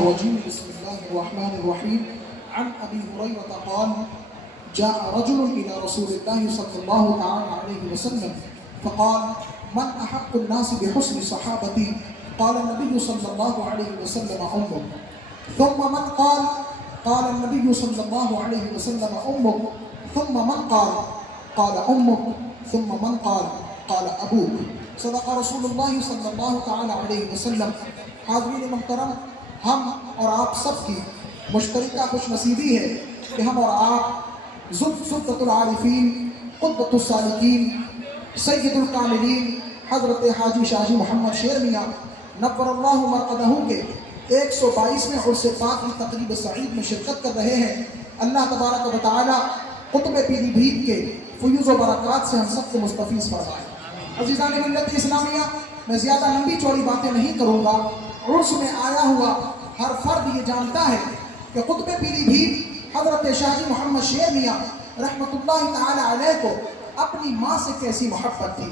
الرجيم بسم الله الرحمن الرحيم عن أبي هريرة قال جاء رجل إلى رسول الله صلى الله تعالى عليه وسلم فقال من أحق الناس بحسن صحابتي قال النبي صلى الله عليه وسلم أمك ثم من قال النبي صلى الله عليه وسلم أمك ثم من قال أمك ثم من قال أبوك صدق رسول الله صلی اللہ تعالی علیہ وسلم۔ حاضرین محترم، ہم اور آپ سب کی مشترکہ خوش نصیبی ہے کہ ہم اور آپ زبدۃ العارفین، قطبۃ السالکین، سید الکاملین حضرت حاجی شاہ جی محمد شیر میاں نور اللہ مرقدہ کے 122ویں عرس پاک کی تقریب سعید میں شرکت کر رہے ہیں۔ اللہ تبارک و تعالی قطب پیری بھیت کے فیوز و برکات سے ہم سب کو مستفیض فرمائے۔ عزیزان ملت اسلامیہ، میں زیادہ لمبی چوڑی باتیں نہیں کروں گا۔ عرس میں آیا ہوا ہر فرد یہ جانتا ہے کہ قطب پیری بھیت حضرت شاہ جی محمد شیر میاں رحمۃ اللہ تعالی علیہ کو اپنی ماں سے کیسی محبت تھی،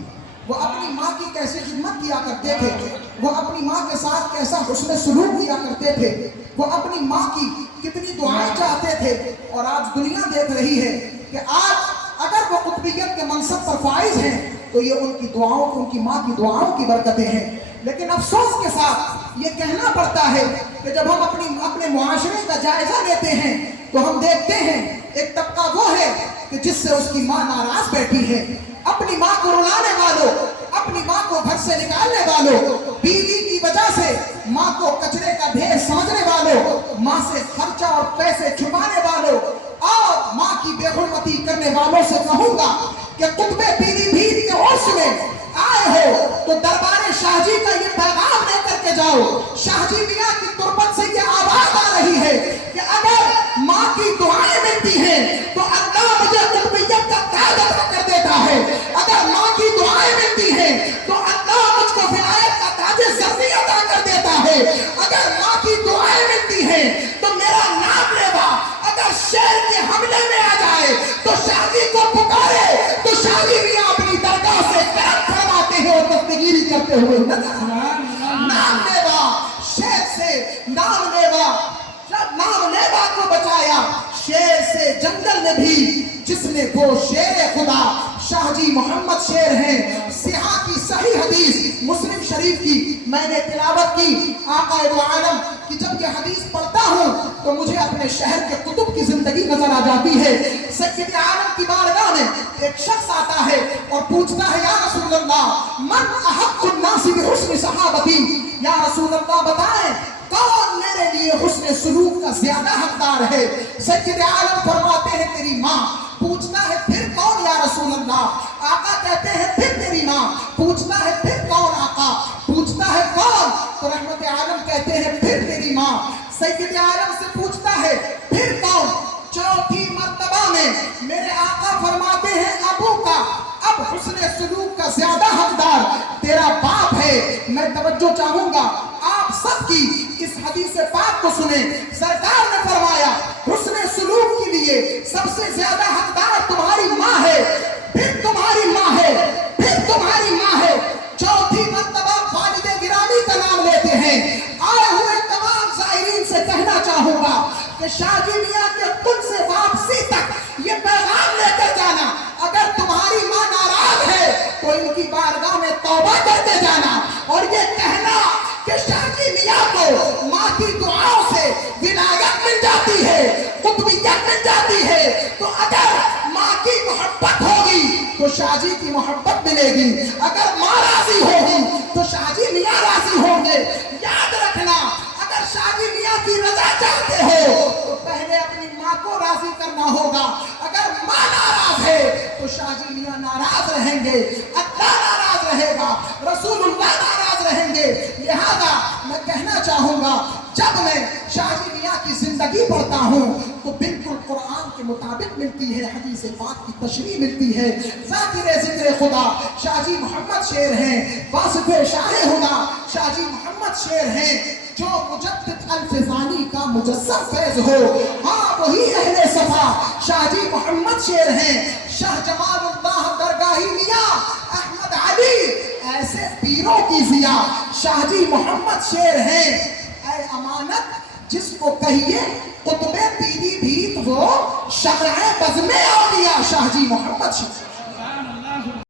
وہ اپنی ماں کی کیسی خدمت کیا کرتے تھے، وہ اپنی ماں کے ساتھ کیسا حسن سلوک کیا کرتے تھے، وہ اپنی ماں کی کتنی دعائیں چاہتے تھے۔ اور آج دنیا دیکھ رہی ہے کہ آج اگر وہ قطبیت کے منصب پر فائز ہیں تو یہ ان کی دعاؤں، ان کی ماں کی دعاؤں کی برکتیں ہیں۔ لیکن افسوس کے ساتھ یہ کہنا پڑتا ہے کہ جب ہم اپنے معاشرے کا جائزہ لیتے ہیں تو ہم دیکھتے ہیں ایک طبقہ وہ ہے کہ جس سے اس کی ماں ناراض بیٹھی ہے۔ اپنی ماں کو رلانے والوں، اپنی ماں کو گھر سے نکالنے والوں، بیوی کی وجہ سے ماں کو کچرے کا ڈھیر سمجھنے والوں، ماں سے خرچہ اور پیسے چھپانے والوں اور ماں کی بے حرمتی کرنے والوں سے کہوں گا کہ قطب پیری بھیت کے عرس میں آئے ہو تو دربار شاہ جی کا یہ پیغام لے کر کے جاؤ۔ شاہ جی میاں کی تربت سے یہ آواز آ رہی ہے کہ اگر ماں کی دعائیں ملتی ہیں تو اللہ مجھے قطبیت کا تاج عطا کر دیتا ہے، اگر ماں کی دعائیں ملتی ہیں تو اللہ مجھ کو ولایت کا تاج زرعی عطا کر دیتا ہے، اگر ماں کی دعائیں ملتی ہیں تو میرا نام لیوا اگر شیر کے حملے میں آ جائے تو شاہ جی کو پکارے تو شاہ جی میاں اپنی درگاہ سے کرم فرماتے ہیں اور دستگیری کرتے ہوئے نام لیوا شیر سے نام لیوا کو بچایا شیر سے جنگل میں بھی، جس نے وہ شیر خدا شاہ جی محمد شیر ہیں۔ سیاح کی صحیح حدیث مسلم شریف کی میں نے تلاوت کی، آقا دو عالم کہ جب یہ حدیث پڑھتا ہوں تو مجھے اپنے شہر کے قطب کی زندگی نظر آ جاتی ہے۔ سید عالم کی بارگاہ میں ایک شخص آتا ہے اور پوچھتا ہے یا رسول اللہ من احق الناس بحسن صحابتی، یا رسول اللہ بتائیں کون میرے لیے حسن سلوک کا زیادہ حقدار ہے؟ سید عالم فرماتے ہیں تیری ماں۔ پوچھتا ہے پھر کون یا رسول اللہ؟ آقا کہتے ہیں پھر تیری ماں۔ پوچھتا ہے پھر کون آقا؟ پوچھتا ہے کون؟ تو رحمت عالم کہتے ہیں پھر تیری ماں۔ سید عالم سے پوچھتا ہے پھر کون؟ چوتھی مرتبہ میں میرے آقا فرماتے ہیں ابو کا، اب حسن سلوک کا زیادہ حقدار تیرا باپ ہے۔ میں توجہ چاہوں گا آپ سب کی اس حدیث پاک کو سنیں۔ سرکار نے فرمایا حسن سلوک کے لیے سب سے زیادہ حقدار تمہاری ماں ہے، پھر تمہاری ماں ہے، پھر تمہاری ماں ہے۔ چوتھی مرتبہ والد گرامی کا نام لیتے ہیں۔ آئے ہوئے تمام زائرین سے کہنا چاہوں گا کہ شاہ جی میاں کے کل سے واپسی تک یہ پیغام لے کر جانا، اگر تمہاری ماں ناراض ہے تو ان کی بارگاہ میں توبہ کرتے جانا اور یہ کہنا کہ شاہ جی میاں کو ماں کی دعاؤں سے ولایت مل جاتی ہے، قطبیت مل جاتی ہے، تو اگر ماں کی محبت ہوگی تو شاہ جی کی محبت ملے گی، اگر ماں راضی ہوگی تو شاہ جی میاں راضی ہوں گے۔ یاد رکھنا اگر شاہ جی میاں کی رضا چاہتے ہو تو پہلے اپنی ماں کو راضی کرنا ہوگا، اگر ماں ناراض ہے تو شاہ جی میاں ناراض رہیں گے، اللہ ناراض رہے گا، رسول اللہ ناراض رہیں گے۔ لہذا میں کہنا چاہوں گا جب میں شاہ جی میاں کی زندگی پڑھتا ہوں تو بالکل قرآن کے مطابق ملتی ہے، حدیث پاک کی تشریح ملتی ہے۔ ذاکر ذکر خدا شاہ جی محمد شیر ہیں، واصف شاہ خدا شاہ جی محمد شیر ہیں، جو مجدد الفزانی کا مجسم فیض ہو، ہاں وہی اہل صفا شاہ جی محمد شیر ہیں۔ شاہ جمال اللہ درگاہی میاں احمد علی ایسے پیروں کی ضیا شاہ جی محمد شیر ہیں۔ اے امانت جس کو کہیے قطب پیلی بھی وہ شمع بزم اولیاء شاہ جی محمد شاہ